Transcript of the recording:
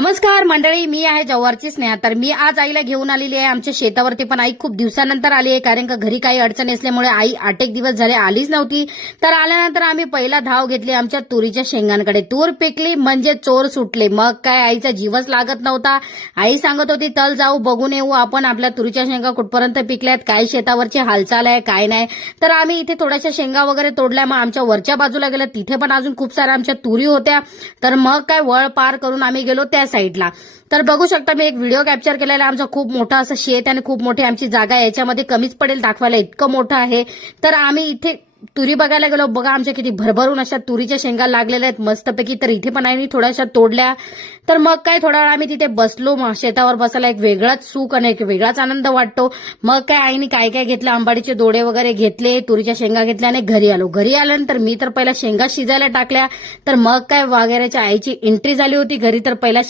नमस्कार मंडळी. मी आहे जव्हारची स्नेहा. तर मी आज आईला घेऊन आलेली आहे. आमच्या शेतावरती पण आई खूप दिवसानंतर आली आहे कारण का घरी काही अडचण असल्यामुळे आई आठ एक दिवस झाले आलीच नव्हती. तर आल्यानंतर आम्ही पहिला धाव घेतली आमच्या तुरीच्या शेंगांकडे. तूर पिकली म्हणजे चोर सुटले. मग काय आईचा जीवच लागत नव्हता. आई सांगत होती तल जाऊ बघून येऊ आपण आपल्या तुरीच्या शेंगा कुठपर्यंत पिकल्यात काय शेतावरची हालचाल आहे काय नाही. तर आम्ही इथे थोड्याशा शेंगा वगैरे तोडल्या. मग आमच्या वरच्या बाजूला गेलं. तिथे पण अजून खूप साऱ्या आमच्या तुरी होत्या. तर मग काय वळ पार करून आम्ही गेलो. त्या साईडला. तर बघू शकता मी एक व्हिडिओ कॅप्चर केलेला आमचा खूप मोठा असं शेत आणि खूप मोठी आमची जागा याच्यामध्ये कमीच पडेल दाखवायला इतकं मोठं आहे. तर आम्ही इथे तुरी बघायला गेलो. बघा आमच्या किती भरभरून अशा तुरीच्या शेंगा लागलेल्या आहेत. मस्तपैकी. तर इथे पण आम्ही थोड्याशा तोडल्या. तर मग काय थोडा वेळ आम्ही तिथे बसलो. मग शेतावर बसायला एक वेगळाच सुख आणि एक वेगळाच आनंद वाटतो. मग काय आईने काय काय घेतलं? आंबाडीचे दोडे वगैरे घेतले तुरीच्या शेंगा घेतल्या आणि घरी आलो. घरी आल्यानंतर मी तर पहिला शेंगा शिजायला टाकल्या. तर मग काय वगैरेच्या आईची एंट्री झाली होती. घरी तर पहिला